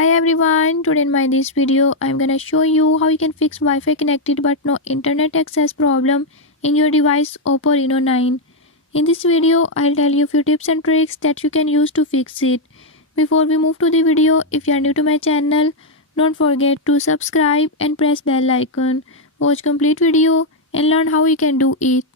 Hi everyone, today in my this video I'm gonna show you how you can fix Wi-Fi connected but no internet access problem in your device Oppo Reno 9. In this video I'll tell you few tips and tricks that you can use to fix it. Before we move to the video, if you are new to my channel, don't forget to subscribe and press bell icon. Watch complete video and learn how you can do it.